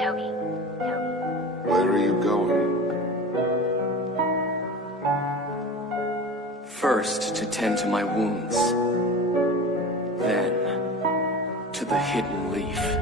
Toby. Where are you going? First to tend to my wounds, then to the hidden leaf.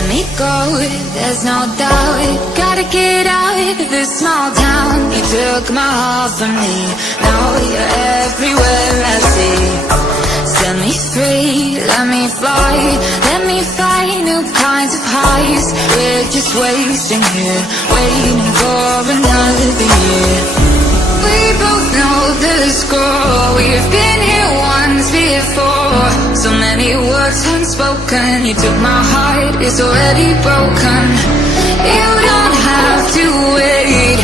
Let me go, there's no doubt. Gotta get out of this small town. You took my heart from me, now you're everywhere I see. Set me free, let me fly. Let me find new kinds of highs. We're just wasting here, waiting for another year. We both know the score. We've been here once before. So many words unspoken. You took my heart, it's already broken. You don't have to wait,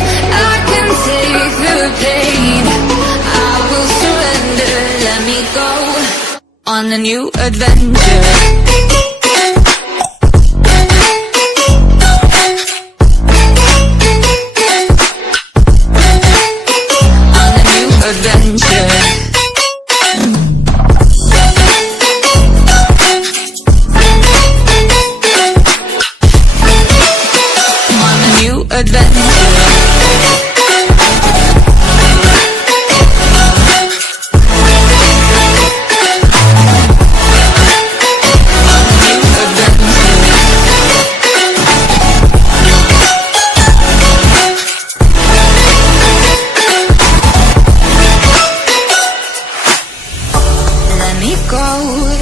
I can take the pain. I will surrender, let me go on a new adventure.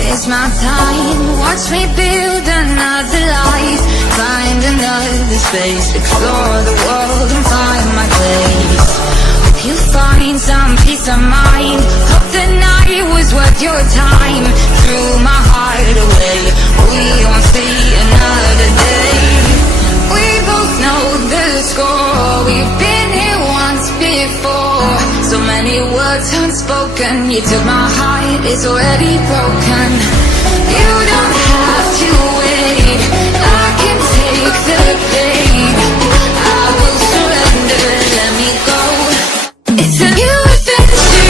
It's my time, watch me build another life. Find another space, explore the world and find my place. Hope you find some peace of mind. Hope the night was worth your time. Threw my heart away, we won't see another day. We both know the score, we've been here once before. So many words unspoken. You took my heart, it's already broken. You don't have to wait, I can take the pain. I will surrender, let me go. It's a new adventure.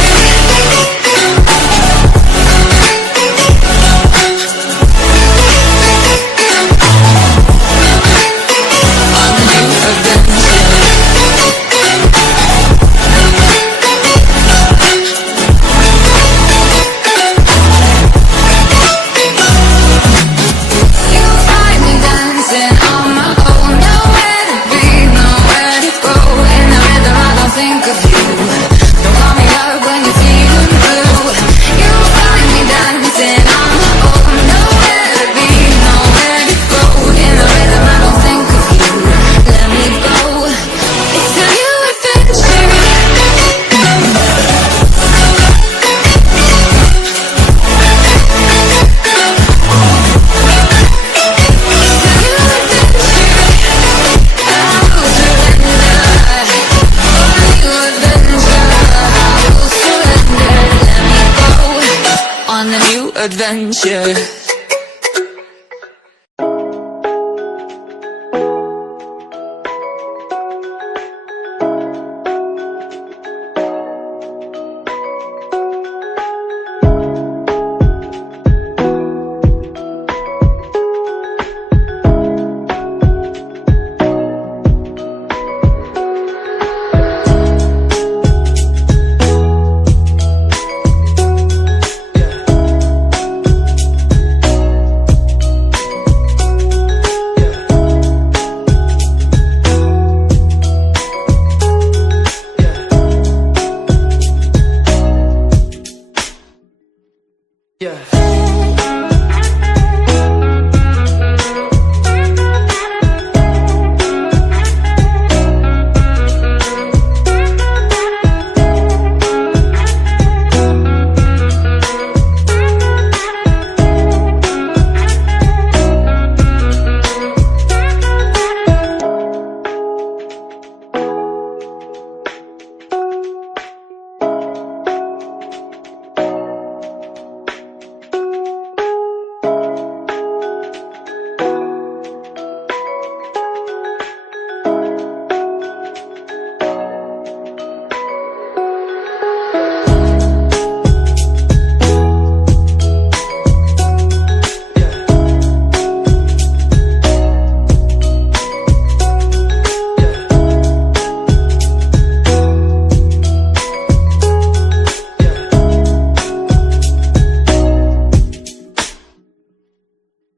On a new adventure. Adventure.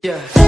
Yeah.